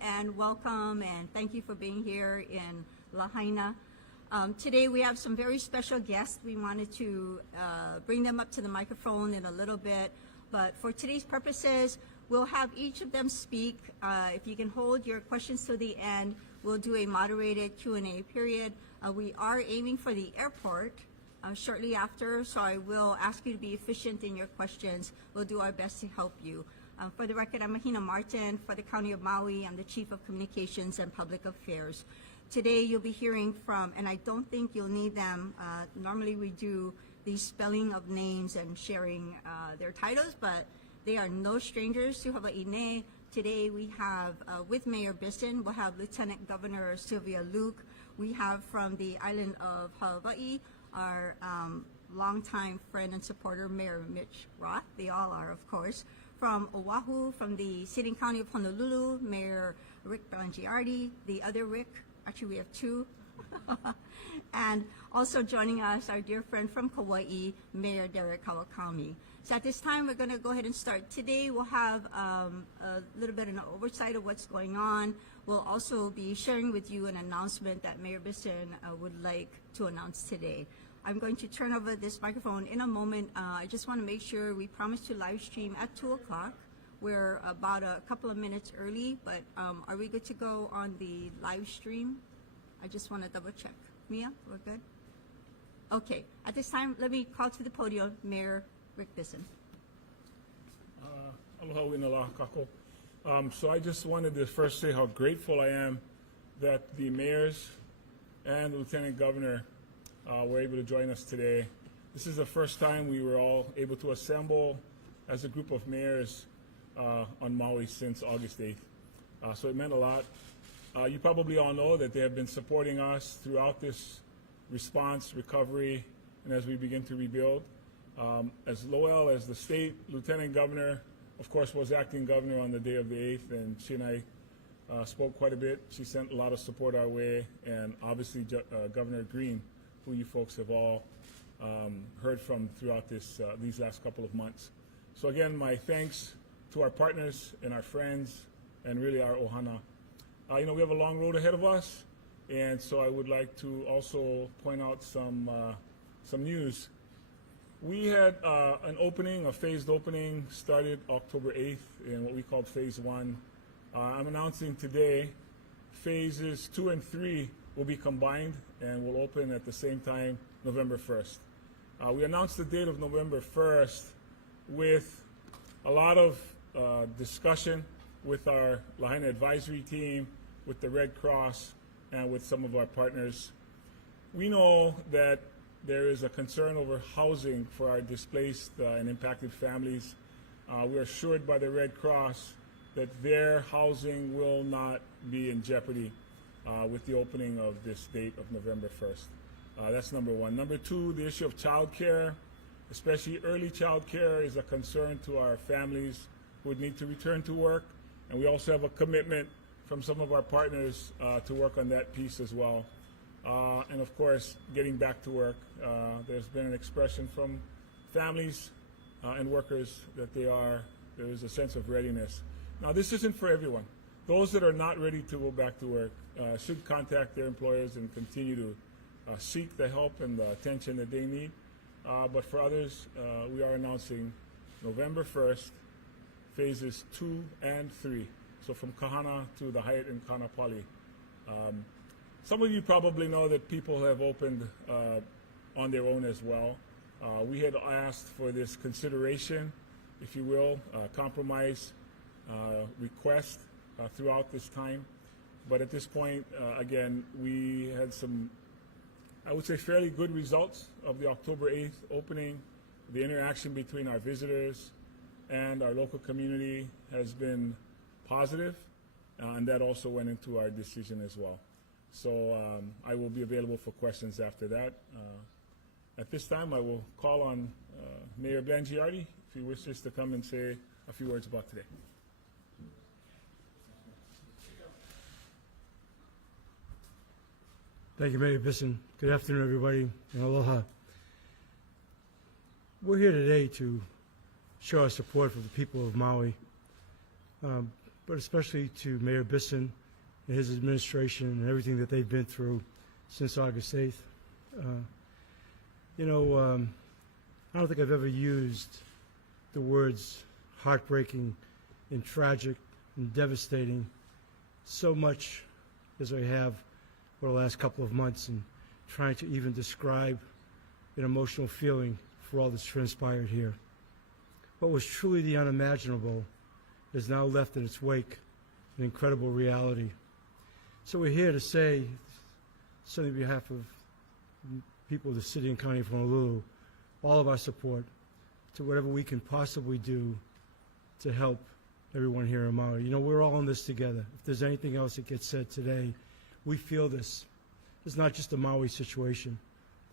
and welcome, and thank you for being here in Lahaina. Today we have some very special guests. We wanted to bring them up to the microphone in a little bit, but for today's purposes, we'll have each of them speak. If you can hold your questions to the end, we'll do a moderated Q&A period. We are aiming for the airport shortly after, so I will ask you to be efficient in your questions. We'll do our best to help you. For the record, I'm Mahina Martin for the County of Maui. I'm the Chief of Communications and Public Affairs. Today you'll be hearing from, and I don't think you'll need them, normally we do the spelling of names and sharing their titles, but they are no strangers to Hawaiʻi. Today we have, with Mayor Bissen, we'll have Lieutenant Governor Sylvia Luke. We have from the island of Hawaii, our longtime friend and supporter, Mayor Mitch Roth. They all are, of course. From Oahu, from the city and county of Honolulu, Mayor Rick Blangiardi. The other Rick, actually we have two. And also joining us, our dear friend from Kauai, Mayor Derek Kawakami. So at this time, we're going to go ahead and start. Today, we'll have a little bit of an oversight of what's going on. We'll also be sharing with you an announcement that Mayor Bissen would like to announce today. I'm going to turn over this microphone in a moment. I just want to make sure we promise to live stream at 2 o'clock. We're about a couple of minutes early, but are we good to go on the live stream? I just want to double check. Mia, we're good? Okay, at this time, let me call to the podium Mayor Rick Bissen. Aloha wina kako. So I just wanted to first say how grateful I am that the mayors and the Lieutenant Governor were able to join us today. This is the first time we were all able to assemble as a group of mayors on Maui since August 8th. So it meant a lot. You probably all know that they have been supporting us throughout this response, recovery, and as we begin to rebuild. As well as the state Lieutenant Governor, of course, was acting governor on the day of the 8th, and she and I spoke quite a bit. She sent a lot of support our way, and obviously Governor Green, who you folks have all heard from throughout these last couple of months. So again, my thanks to our partners and our friends, and really our ohana. You know, we have a long road ahead of us, and so I would like to also point out some news. We had an opening, a phased opening, started October 8th in what we called Phase 1. I'm announcing today Phases 2 and 3 will be combined and will open at the same time, November 1st. We announced the date of November 1st with a lot of discussion with our Lahaina advisory team, with the Red Cross, and with some of our partners. We know that there is a concern over housing for our displaced and impacted families. We are assured by the Red Cross that their housing will not be in jeopardy with the opening of this date of November 1st. That's number one. Number two, the issue of child care, especially early child care, is a concern to our families who would need to return to work. And we also have a commitment from some of our partners to work on that piece as well. And of course, getting back to work. There's been an expression from families and workers that there is a sense of readiness. Now, this isn't for everyone. Those that are not ready to go back to work should contact their employers and continue to seek the help and the attention that they need. But for others, we are announcing November 1st, Phases 2 and 3. So from Kahana to the Hyatt in Kanapali. Some of you probably know that people have opened on their own as well. We had asked for this consideration, if you will, compromise request throughout this time. But at this point, again, we had some, I would say, fairly good results of the October 8th opening. The interaction between our visitors and our local community has been positive, and that also went into our decision as well. So I will be available for questions after that. At this time, I will call on Mayor Blangiardi, if he wishes to come and say a few words about today. Thank you, Mayor Bissen. Good afternoon, everybody, and aloha. We're here today to show our support for the people of Maui. but especially to Mayor Bissen and his administration and everything that they've been through since August 8th. I don't think I've ever used the words heartbreaking and tragic and devastating so much as I have for the last couple of months, and trying to even describe an emotional feeling for all that's transpired here. What was truly the unimaginable has now left in its wake an incredible reality. So we're here to say, certainly on behalf of people of the city and county of Honolulu, all of our support to whatever we can possibly do to help everyone here in Maui. You know, we're all in this together. If there's anything else that gets said today, we feel this. It's not just a Maui situation.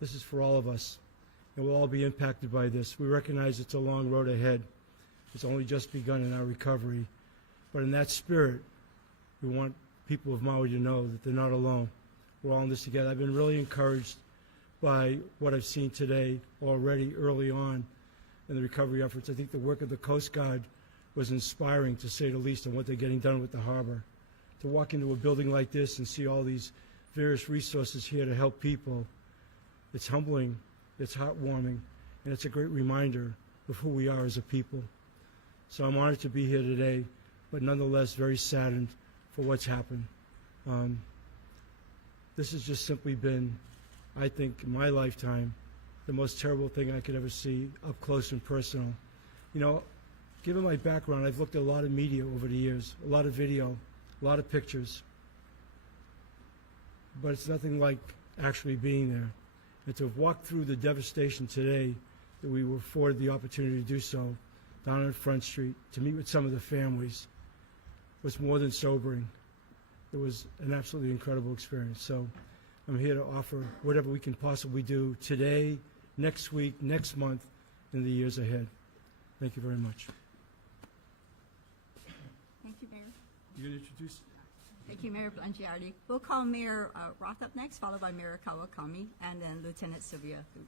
This is for all of us, and we'll all be impacted by this. We recognize it's a long road ahead. It's only just begun in our recovery. But in that spirit, we want people of Maui to know that they're not alone. We're all in this together. I've been really encouraged by what I've seen today already early on in the recovery efforts. I think the work of the Coast Guard was inspiring, to say the least, on what they're getting done with the harbor. To walk into a building like this and see all these various resources here to help people, it's humbling, it's heartwarming, and it's a great reminder of who we are as a people. So I'm honored to be here today, but nonetheless very saddened for what's happened. This has just simply been, I think, in my lifetime, the most terrible thing I could ever see up close and personal. You know, given my background, I've looked at a lot of media over the years, a lot of video, a lot of pictures, but it's nothing like actually being there. And to have walked through the devastation today, that we were afforded the opportunity to do so down on Front Street, to meet with some of the families, was more than sobering. It was an absolutely incredible experience. So I'm here to offer whatever we can possibly do today, next week, next month, in the years ahead. Thank you very much. Thank you, Mayor. You going to introduce? Thank you, Mayor Blangiardi. We'll call Mayor Roth up next, followed by Mayor Kawakami, and then Lieutenant Sylvia Luke.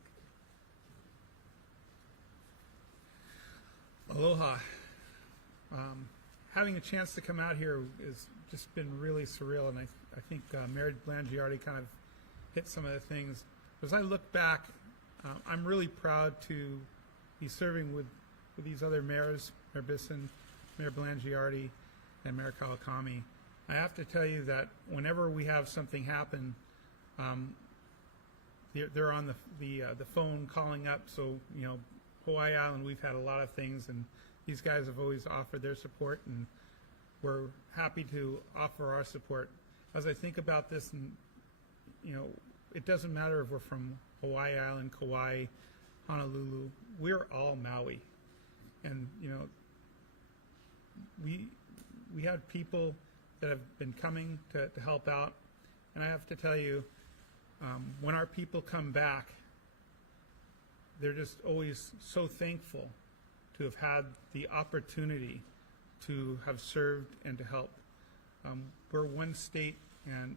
Aloha. Having a chance to come out here has just been really surreal, and I think Mayor Blangiardi kind of hit some of the things. As I look back, I'm really proud to be serving with these other mayors, Mayor Bissen, Mayor Blangiardi, and Mayor Kawakami. I have to tell you that whenever we have something happen, they're on the phone calling up. So, you know, Hawaii Island, we've had a lot of things, and these guys have always offered their support, and we're happy to offer our support. As I think about this, and you know, it doesn't matter if we're from Hawaii Island, Kauai, Honolulu, we're all Maui. And you know, we have people that have been coming to help out, and I have to tell you, when our people come back, they're just always so thankful to have had the opportunity to have served and to help. We're one state, and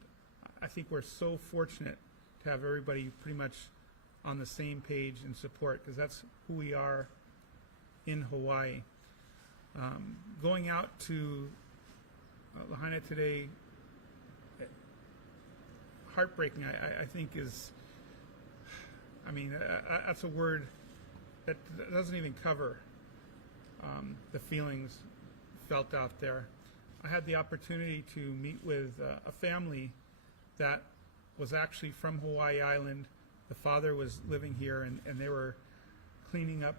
I think we're so fortunate to have everybody pretty much on the same page and support, because that's who we are in Hawaii. Going out to Lahaina today, heartbreaking, I think is, I mean, that's a word that doesn't even cover the feelings felt out there. I had the opportunity to meet with a family that was actually from Hawaii Island. The father was living here, and they were cleaning up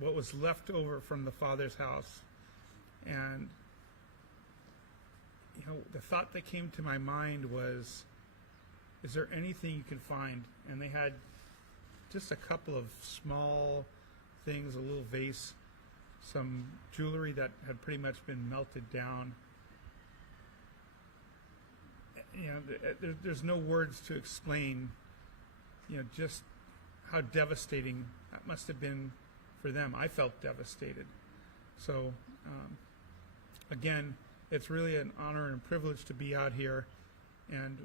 what was left over from the father's house. And you know, the thought that came to my mind was, is there anything you can find? And they had just a couple of small things, a little vase, some jewelry that had pretty much been melted down. You know, there's no words to explain, you know, just how devastating that must have been for them. I felt devastated. So, again, it's really an honor and privilege to be out here, and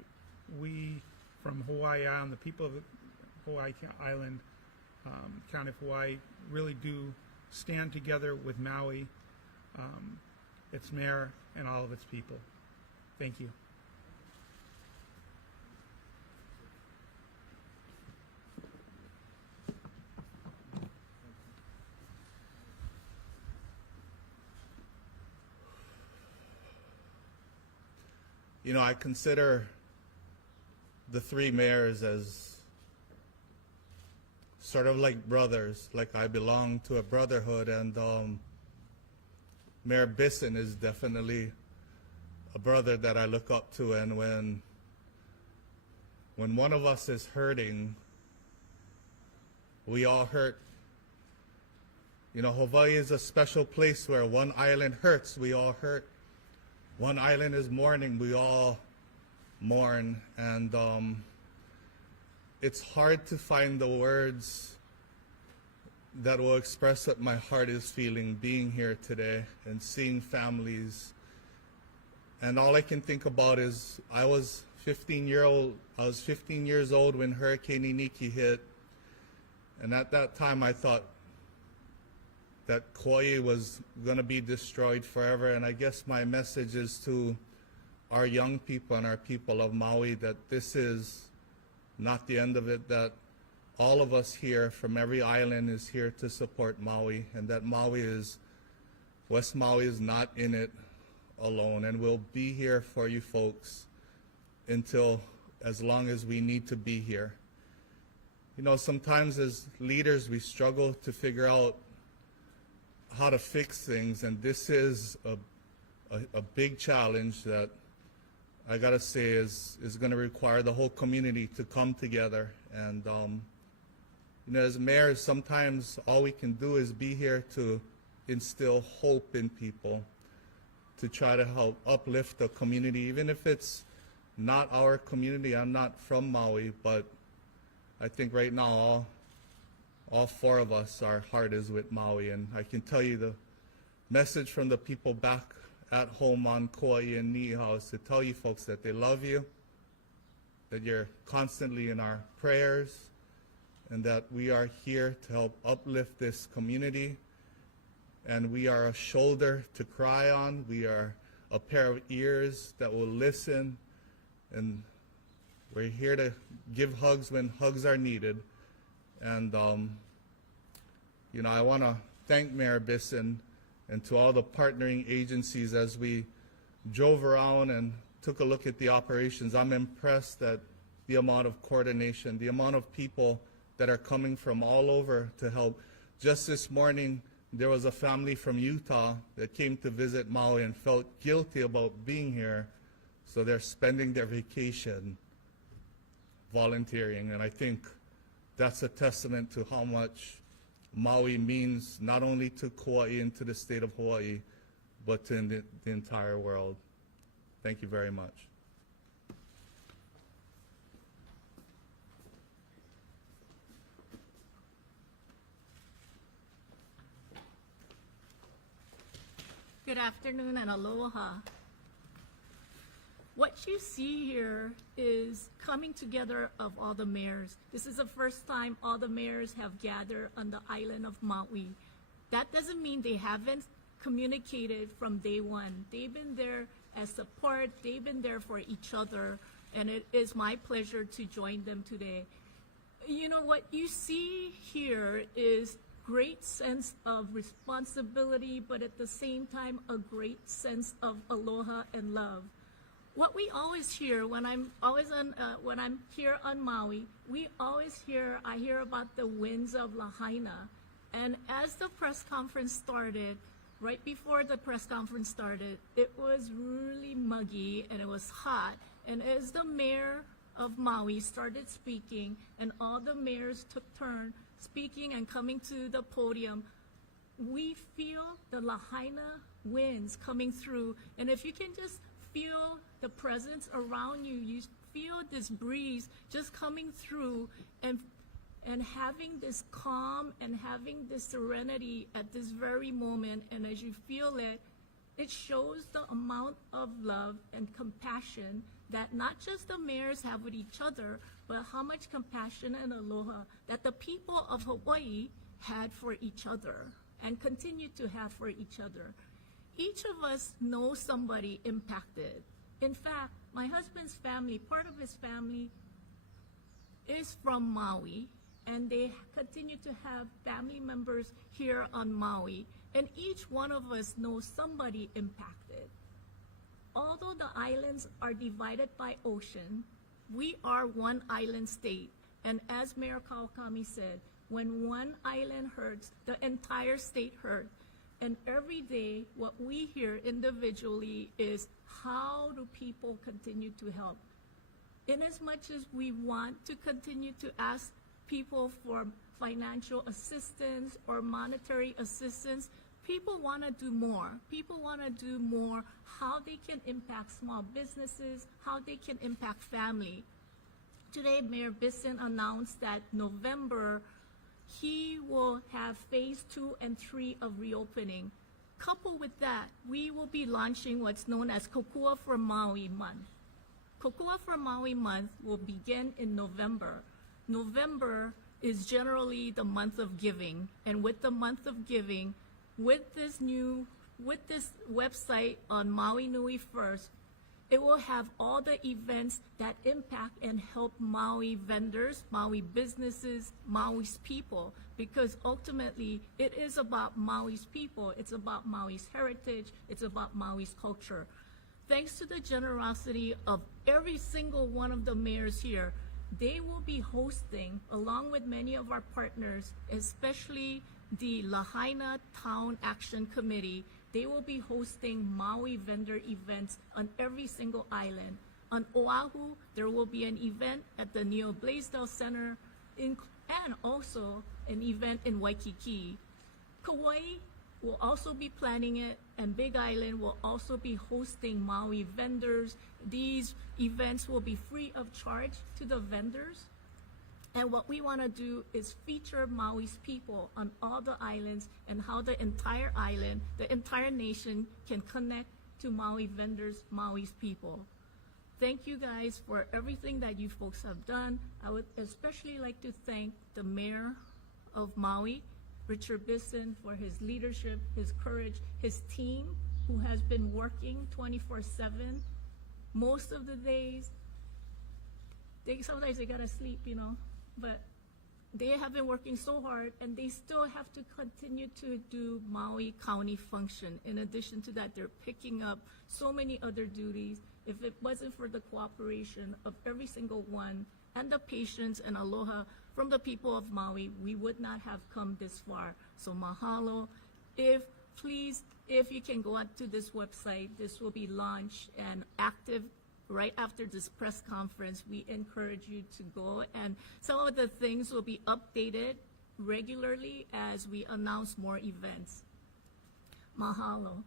we from Hawaii Island, the people of Hawaii Island, County of Hawaii, really do stand together with Maui. its mayor and all of its people. Thank you. You know, I consider the three mayors as sort of like brothers, like I belong to a brotherhood, and Mayor Bissen is definitely a brother that I look up to, and when one of us is hurting, we all hurt. You know, Hawaii is a special place where one island hurts, we all hurt. One island is mourning, we all mourn, and it's hard to find the words that will express what my heart is feeling being here today and seeing families. And all I can think about is I was 15 years old when Hurricane Iniki hit, and at that time I thought that Kauai was going to be destroyed forever. And I guess my message is to our young people and our people of Maui that this is not the end of it, that all of us here from every island is here to support Maui, and that West Maui is not in it alone, and we'll be here for you folks until as long as we need to be here. You know, sometimes as leaders we struggle to figure out how to fix things, and this is a big challenge that I gotta say is going to require the whole community to come together. And you know, as mayors, sometimes all we can do is be here to instill hope in people, to try to help uplift the community, even if it's not our community. I'm not from Maui, but I think right now all four of us, our heart is with Maui, and I can tell you the message from the people back at home on Kauai and Niihau is to tell you folks that they love you, that you're constantly in our prayers, and that we are here to help uplift this community, and we are a shoulder to cry on. We are a pair of ears that will listen, and we're here to give hugs when hugs are needed. And, you know, I want to thank Mayor Bissen and to all the partnering agencies as we drove around and took a look at the operations. I'm impressed at the amount of coordination, the amount of people that are coming from all over to help. Just this morning, there was a family from Utah that came to visit Maui and felt guilty about being here, so they're spending their vacation volunteering. And I think that's a testament to how much Maui means not only to Kauai and to the state of Hawaii, but to the entire world. Thank you very much. Good afternoon and aloha. What you see here is coming together of all the mayors. This is the first time all the mayors have gathered on the island of Maui. That doesn't mean they haven't communicated from day one. They've been there as support, they've been there for each other, and it is my pleasure to join them today. You know, what you see here is great sense of responsibility, but at the same time, a great sense of aloha and love. What we always hear when I'm here on Maui, I hear about the winds of Lahaina. And as the press conference started, right before the press conference started, it was really muggy and it was hot. And as the mayor of Maui started speaking and all the mayors took turn speaking and coming to the podium, we feel the Lahaina winds coming through. And if you can just feel the presence around you, you feel this breeze just coming through, and having this calm and having this serenity at this very moment. And as you feel it, it shows the amount of love and compassion that not just the mayors have with each other, but how much compassion and aloha that the people of Hawaii had for each other and continue to have for each other. each of us knows somebody impacted. In fact, my husband's family, part of his family is from Maui, and they continue to have family members here on Maui, and each one of us knows somebody impacted. Although the islands are divided by ocean, we are one island state, and as Mayor Kawakami said, when one island hurts, the entire state hurts. And every day, what we hear individually is, how do people continue to help? In as much as we want to continue to ask people for financial assistance or monetary assistance, people want to do more. People want to do more how they can impact small businesses, how they can impact family. Today, Mayor Bissen announced that November, he will have phase 2 and 3 of reopening. Coupled with that, we will be launching what's known as Kokua for Maui Month. Kokua for Maui Month will begin in November. November is generally the month of giving, and with the month of giving, with this website on Maui Nui First, it will have all the events that impact and help Maui vendors, Maui businesses, Maui's people, because ultimately it is about Maui's people, it's about Maui's heritage, it's about Maui's culture. Thanks to the generosity of every single one of the mayors here, they will be hosting, along with many of our partners, especially the Lahaina Town Action Committee, they will be hosting Maui vendor events on every single island. On Oahu, there will be an event at the Neo Blaisdell Center and also an event in Waikiki. Kauai will also be planning it, and Big Island will also be hosting Maui vendors. These events will be free of charge to the vendors. And what we want to do is feature Maui's people on all the islands and how the entire island, the entire nation can connect to Maui vendors, Maui's people. Thank you guys for everything that you folks have done. I would especially like to thank the mayor of Maui, Richard Bissen, for his leadership, his courage, his team who has been working 24/7. Most of the days, sometimes they gotta sleep, but they have been working so hard, and they still have to continue to do Maui County function. In addition to that, they're picking up so many other duties. If it wasn't for the cooperation of every single one and the patience and aloha from the people of Maui, we would not have come this far. So mahalo. Please, if you can go on to this website, this will be launched and active right after this press conference. We encourage you to go, and some of the things will be updated regularly as we announce more events. Mahalo.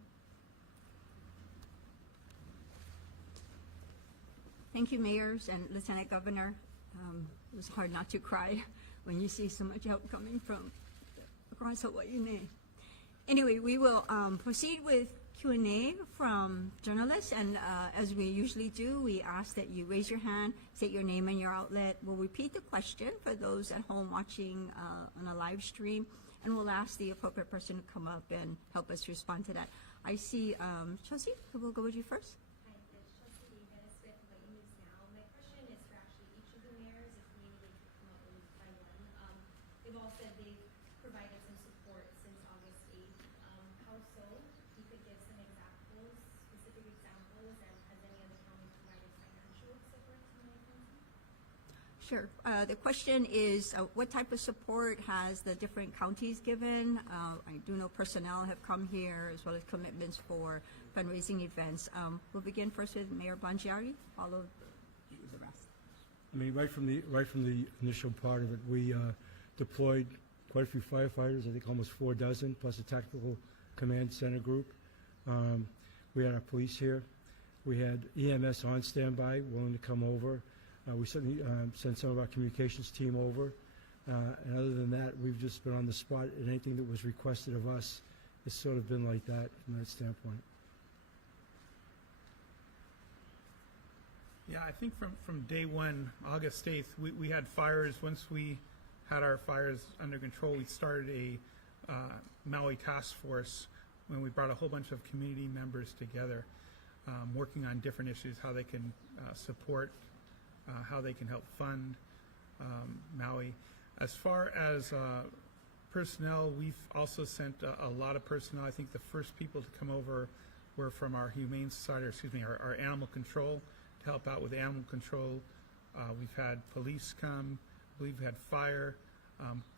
Thank you, mayors and Lieutenant Governor. It was hard not to cry when you see so much help coming from across Hawaii. Anyway, we will proceed with Q&A from journalists, and as we usually do, we ask that you raise your hand, state your name and your outlet. We'll repeat the question for those at home watching on a live stream, and we'll ask the appropriate person to come up and help us respond to that. I see Chelsea, we'll go with you first. Hi, it's Chelsea Davis with Hawaii News Now. My question is for actually each of the mayors, if maybe they could come up with by one. They've all said they've provided some support since August 8th. How so? You could give some examples, specific examples, and has any other county provided financial support to my council? Sure. The question is, what type of support has the different counties given? I do know personnel have come here, as well as commitments for fundraising events. We'll begin first with Mayor Blangiardi, followed the rest. I mean, right from the initial part of it, we deployed quite a few firefighters, I think almost 4 dozen, plus a tactical command center group. We had our police here. We had EMS on standby, willing to come over. We certainly sent some of our communications team over. And other than that, we've just been on the spot, and anything that was requested of us has sort of been like that from that standpoint. Yeah, I think from day one, August 8th, we had fires. Once we had our fires under control, we started a Maui task force when we brought a whole bunch of community members together, working on different issues, how they can support, how they can help fund Maui. As far as personnel, we've also sent a lot of personnel. I think the first people to come over were from our Humane Society, or excuse me, our animal control, to help out with animal control. We've had police come. I believe we had fire.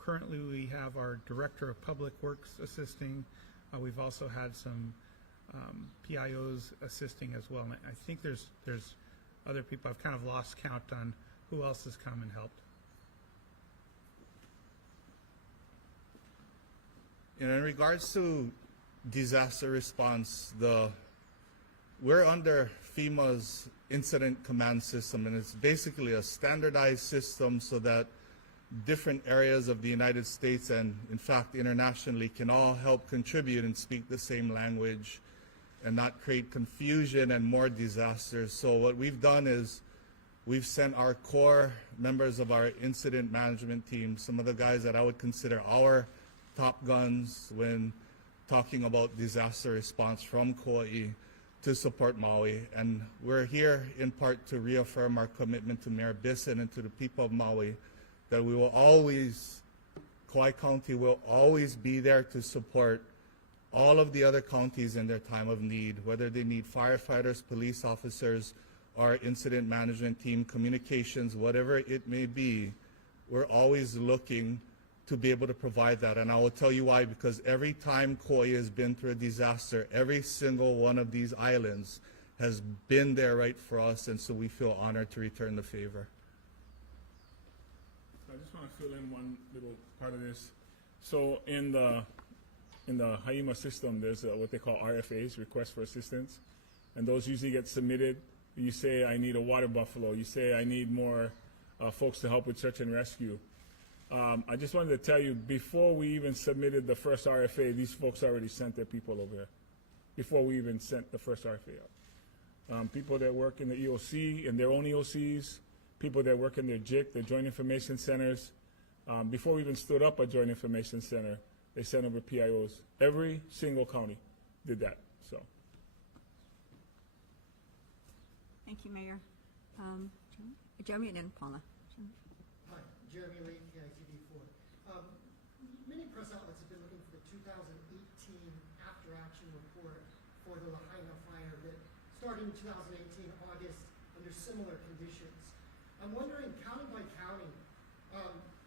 Currently, we have our Director of Public Works assisting. We've also had some PIOs assisting as well. And I think there's other people. I've kind of lost count on who else has come and helped. In regards to disaster response, we're under FEMA's incident command system, and it's basically a standardized system so that different areas of the United States and, in fact, internationally can all help contribute and speak the same language and not create confusion and more disasters. So what we've done is we've sent our core members of our incident management team, some of the guys that I would consider our top guns when talking about disaster response from Kauai, to support Maui. And we're here in part to reaffirm our commitment to Mayor Bissen and to the people of Maui that we will always, Kauai County will always be there to support all of the other counties in their time of need, whether they need firefighters, police officers, or incident management team, communications, whatever it may be. We're always looking to be able to provide that. And I will tell you why, because every time Kauai has been through a disaster, every single one of these islands has been there right for us, and so we feel honored to return the favor. I just want to fill in one little part of this. So in the HAIMA system, there's what they call RFAs, requests for assistance, and those usually get submitted. You say, I need a water buffalo. You say, I need more folks to help with search and rescue. I just wanted to tell you, before we even submitted the first RFA, these folks already sent their people over there, before we even sent the first RFA out. People that work in the EOC, in their own EOCs, people that work in their JIC, their Joint Information Centers, before we even stood up a Joint Information Center, they sent over PIOs. Every single county did that, so. Thank you, Mayor. Jeremy and then Paula. Hi, Jeremy Lee, KITV4. Many press outlets have been looking for the 2018 after-action report for the Lahaina fire that started in 2018, August, under similar conditions. I'm wondering, county by county,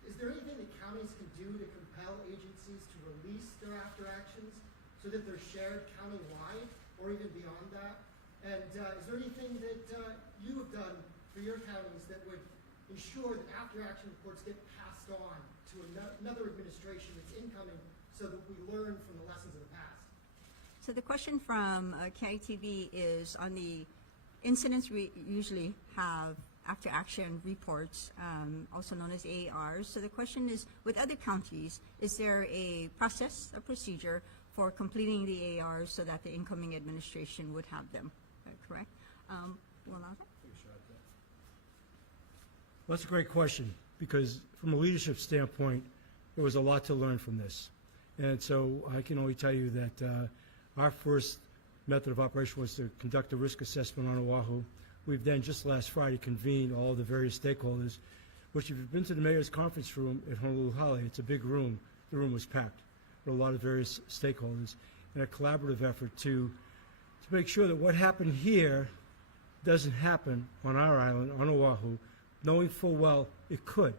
is there anything that counties can do to compel agencies to release their after-actions so that they're shared county-wide or even beyond that? And is there anything that you have done for your counties that would ensure that after-action reports get passed on to another administration that's incoming so that we learn from the lessons of the past? So the question from KITV is on the incidents we usually have after-action reports, also known as AARs. So the question is, with other counties, is there a process, a procedure for completing the AARs so that the incoming administration would have them? Correct? Well, That's a great question, because from a leadership standpoint, there was a lot to learn from this. And so I can only tell you that our first method of operation was to conduct a risk assessment on Oahu. We've then, just last Friday, convened all the various stakeholders, which if you've been to the mayor's conference room at Honolulu Hale, it's a big room. The room was packed with a lot of various stakeholders in a collaborative effort to make sure that what happened here doesn't happen on our island, on Oahu, knowing full well it could.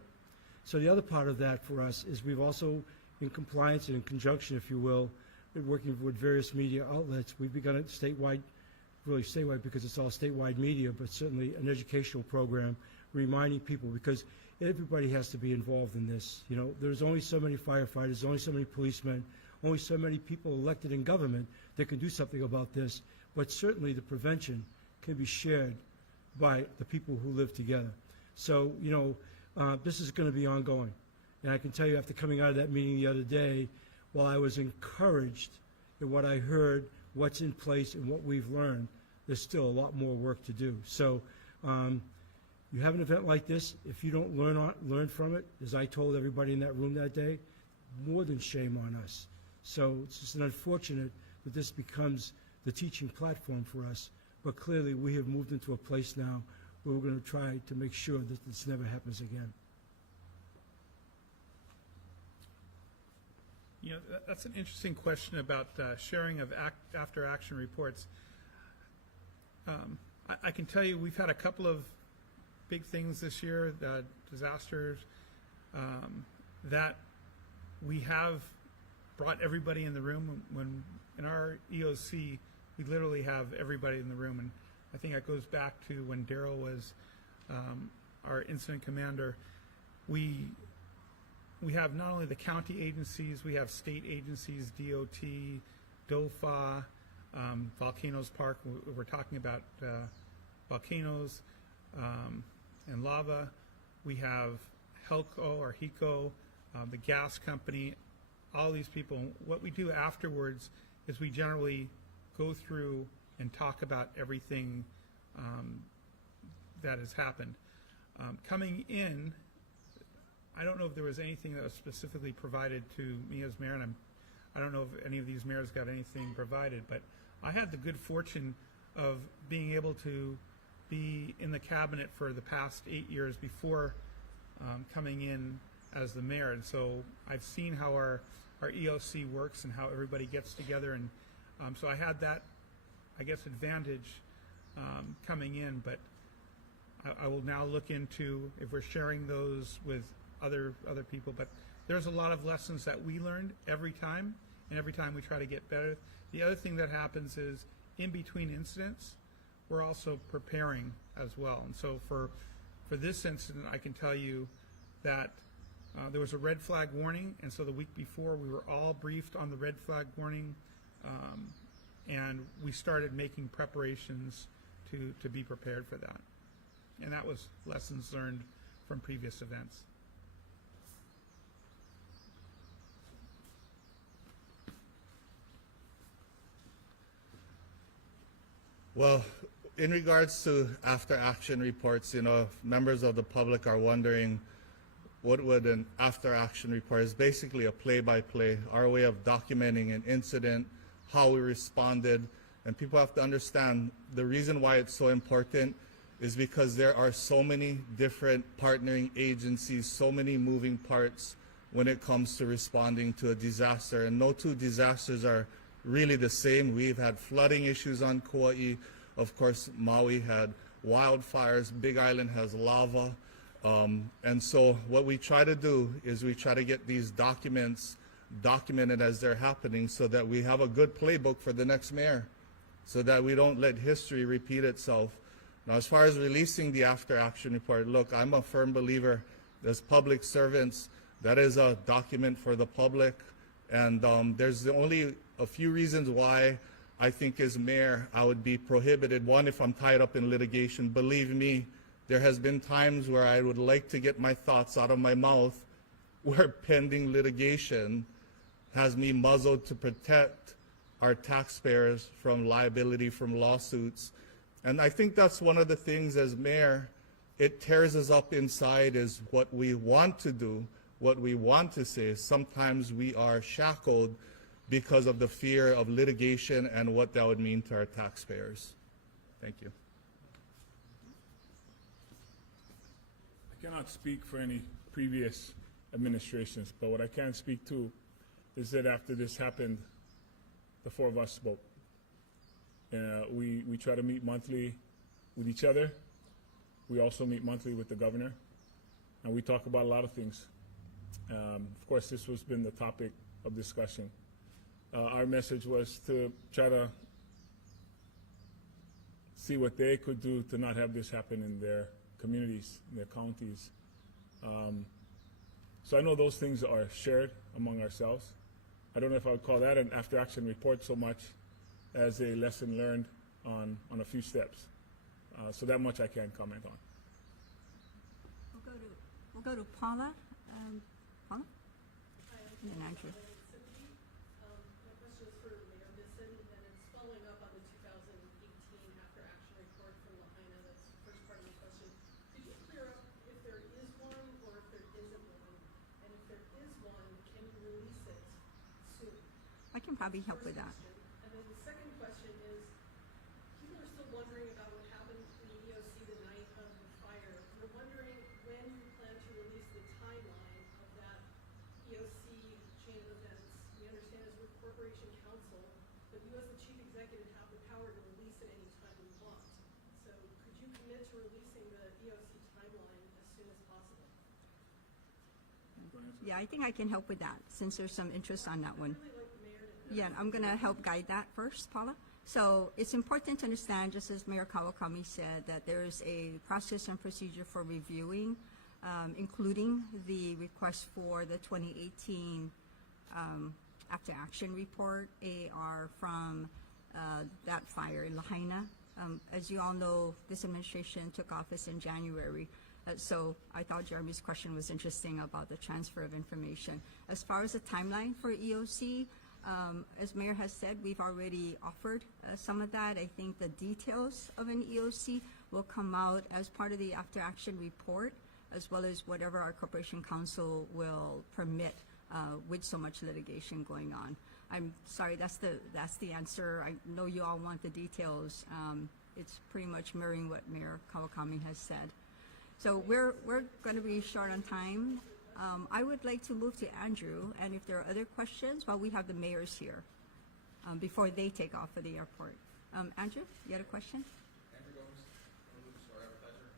So the other part of that for us is we've also, in compliance and in conjunction, if you will, working with various media outlets, we've begun a statewide, really statewide because it's all statewide media, but certainly an educational program reminding people, because everybody has to be involved in this. You know, there's only so many firefighters, only so many policemen, only so many people elected in government that can do something about this, but certainly the prevention can be shared by the people who live together. So, you know, this is going to be ongoing. And I can tell you, after coming out of that meeting the other day, while I was encouraged in what I heard, what's in place, and what we've learned, there's still a lot more work to do. So you have an event like this, if you don't learn from it, as I told everybody in that room that day, more than shame on us. So it's just an unfortunate that this becomes the teaching platform for us. But clearly, we have moved into a place now where we're going to try to make sure that this never happens again. You know, that's an interesting question about sharing of after-action reports. I can tell you we've had a couple of big things this year, disasters, that we have brought everybody in the room. When in our EOC, we literally have everybody in the room, and I think that goes back to when Daryl was our incident commander. We have not only the county agencies, we have state agencies, DOT, DOFA, Volcanoes Park. We're talking about volcanoes and lava. We have HELCO or HECO, the gas company, all these people. What we do afterwards is we generally go through and talk about everything that has happened. Coming in, I don't know if there was anything that was specifically provided to me as mayor, and I don't know if any of these mayors got anything provided, but I had the good fortune of being able to be in the cabinet for the past 8 years before coming in as the mayor, and so I've seen how our EOC works and how everybody gets together, and so I had that, I guess, advantage coming in, but I will now look into if we're sharing those with other people, but there's a lot of lessons that we learned every time, and every time we try to get better. The other thing that happens is in between incidents, we're also preparing as well. And so for this incident, I can tell you that there was a red flag warning, and so the week before we were all briefed on the red flag warning, and we started making preparations to be prepared for that. And that was lessons learned from previous events. Well, in regards to after-action reports, you know, if members of the public are wondering what would an after-action report is, basically a play-by-play, our way of documenting an incident, how we responded, and people have to understand the reason why it's so important is because there are so many different partnering agencies, so many moving parts when it comes to responding to a disaster, and no two disasters are really the same. We've had flooding issues on Kauai. Of course, Maui had wildfires. Big Island has lava. And so what we try to do is we try to get these documents documented as they're happening so that we have a good playbook for the next mayor, so that we don't let history repeat itself. Now, as far as releasing the after-action report, look, I'm a firm believer as public servants, that is a document for the public. And there's only a few reasons why I think as mayor I would be prohibited. One, if I'm tied up in litigation. Believe me, there has been times where I would like to get my thoughts out of my mouth where pending litigation has me muzzled to protect our taxpayers from liability from lawsuits. And I think that's one of the things as mayor, it tears us up inside is what we want to do, what we want to say. Sometimes we are shackled because of the fear of litigation and what that would mean to our taxpayers. Thank you. I cannot speak for any previous administrations, but what I can speak to is that after this happened, the four of us spoke. We try to meet monthly with each other. We also meet monthly with the governor, and we talk about a lot of things. Of course, this has been the topic of discussion. Our message was to try to see what they could do to not have this happen in their communities, in their counties. So I know those things are shared among ourselves. I don't know if I would call that an after-action report so much as a lesson learned on a few steps. So that much I can comment on. We'll go to Paula. Paula? And then Andrew. My question is for Mayor Bissen, and it's following up on the 2018 after-action report from Lahaina. That's the first part of the question. Could you clear up if there is one or if there isn't one? And if there is one, can you release it soon? I can probably help with that. And then wondering about what happened in the EOC the night of the fire. We're wondering when you plan to release the timeline of that EOC chain of events. We understand as we're corporation counsel, but you as the chief executive have the power to release it any time you want. So could you commit to releasing the EOC timeline as soon as possible? Yeah, I think I can help with that since there's some interest on that one. I'd really like the mayor to Yeah, I'm going to help guide that first, Paula. So it's important to understand, just as Mayor Kawakami said, that there is a process and procedure for reviewing, including the request for the 2018 after action report, AR, from that fire in Lahaina. As you all know, this administration took office in January. So I thought Jeremy's question was interesting about the transfer of information. As far as the timeline for EOC, as Mayor has said, we've already offered some of that. I think the details of an EOC will come out as part of the after action report, as well as whatever our Corporation Council will permit with so much litigation going on. I'm sorry, that's the answer. I know you all want the details. It's pretty much mirroring what Mayor Kawakami has said. So we're going to be short on time. I would like to move to Andrew, and if there are other questions, well, we have the mayors here before they take off for the airport. Andrew, you had a question? Andrew Gomes, Luke advertiser.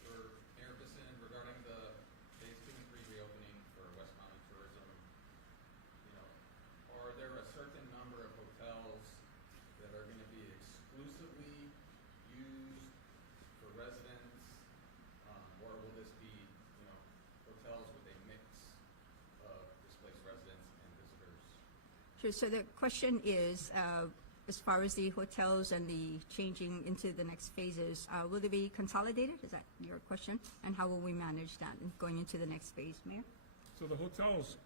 For Mayor Bissen, regarding the phase 2 and 3 reopening for West Maui tourism, are there a certain number of hotels that are going to be exclusively used for residents, or will this be, hotels with a mix of displaced residents and visitors? Sure. So the question is, as far as the hotels and the changing into the next phases, will they be consolidated? Is that your question? And how will we manage that going into the next phase, Mayor? So the hotels,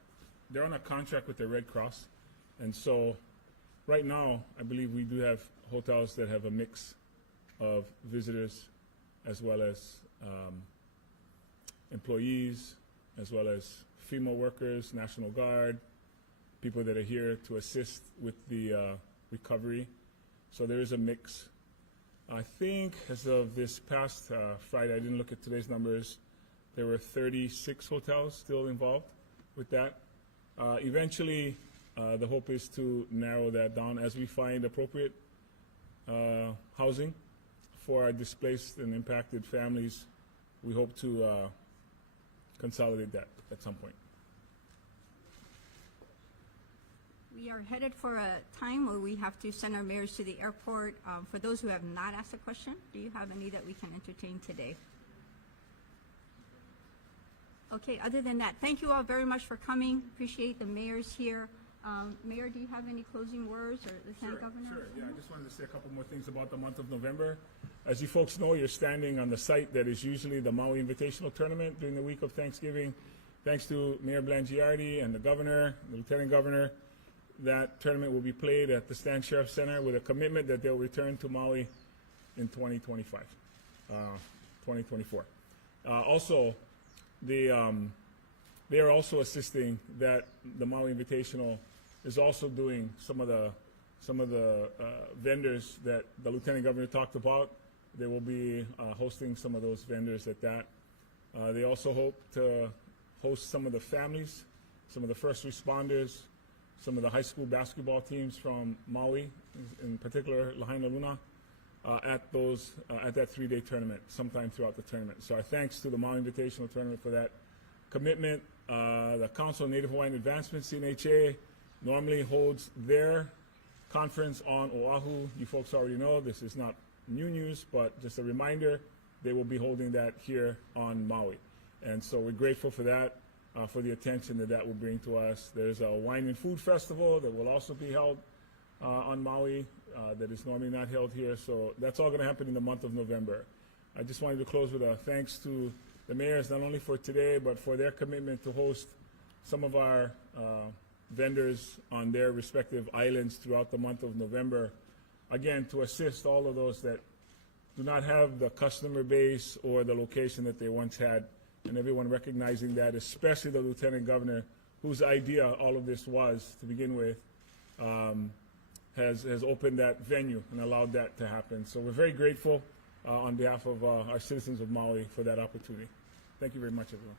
they're on a contract with the Red Cross. And so right now, I believe we do have hotels that have a mix of visitors as well as employees, as well as female workers, National Guard, people that are here to assist with the recovery. So there is a mix. I think as of this past Friday, I didn't look at today's numbers, there were 36 hotels still involved with that. Eventually, the hope is to narrow that down as we find appropriate housing for our displaced and impacted families. We hope to consolidate that at some point. We are headed for a time where we have to send our mayors to the airport. For those who have not asked a question, do you have any that we can entertain today? Okay, other than that, thank you all very much for coming. Appreciate the mayors here. Mayor, do you have any closing words, or Lieutenant Governor? Sure. Yeah, I just wanted to say a couple more things about the month of November. As you folks know, you're standing on the site that is usually the Maui Invitational Tournament during the week of Thanksgiving. Thanks to Mayor Blangiardi and the governor, the lieutenant governor, that tournament will be played at the Stan Sheriff Center with a commitment that they'll return to Maui in 2024. Also, they are also assisting that the Maui Invitational is also doing some of the vendors that the lieutenant governor talked about. They will be hosting some of those vendors at that. They also hope to host some of the families, some of the first responders, some of the high school basketball teams from Maui, in particular Lahaina Luna, at that 3-day tournament sometime throughout the tournament. So our thanks to the Maui Invitational Tournament for that commitment. The Council of Native Hawaiian Advancement, CNHA, normally holds their conference on Oahu. You folks already know this is not new news, but just a reminder, they will be holding that here on Maui. And so we're grateful for that, for the attention that will bring to us. There's a wine and food festival that will also be held on Maui that is normally not held here. So that's all going to happen in the month of November. I just wanted to close with a thanks to the mayors, not only for today, but for their commitment to host some of our vendors on their respective islands throughout the month of November. Again, to assist all of those that do not have the customer base or the location that they once had, and everyone recognizing that, especially the lieutenant governor, whose idea all of this was to begin with, has opened that venue and allowed that to happen. So we're very grateful on behalf of our citizens of Maui for that opportunity. Thank you very much, everyone.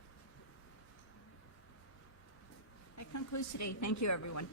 That concludes today. Thank you, everyone.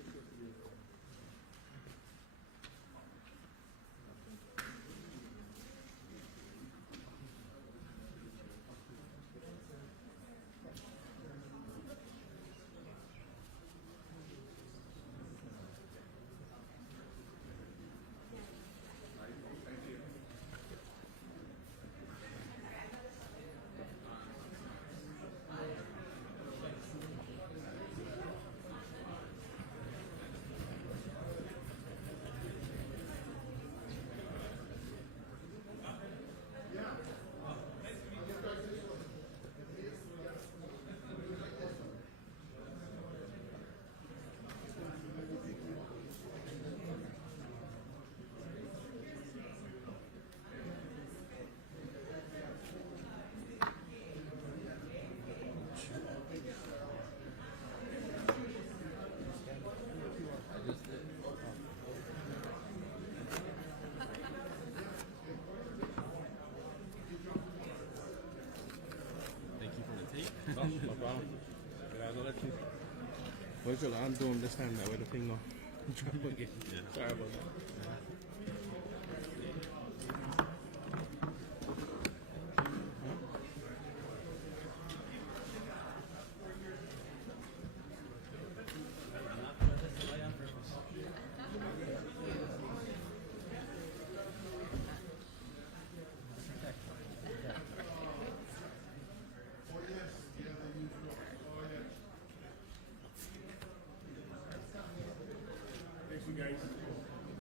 No problem. Where's your I'm doing this time that way the thing no. Sorry about that. Thanks, you guys.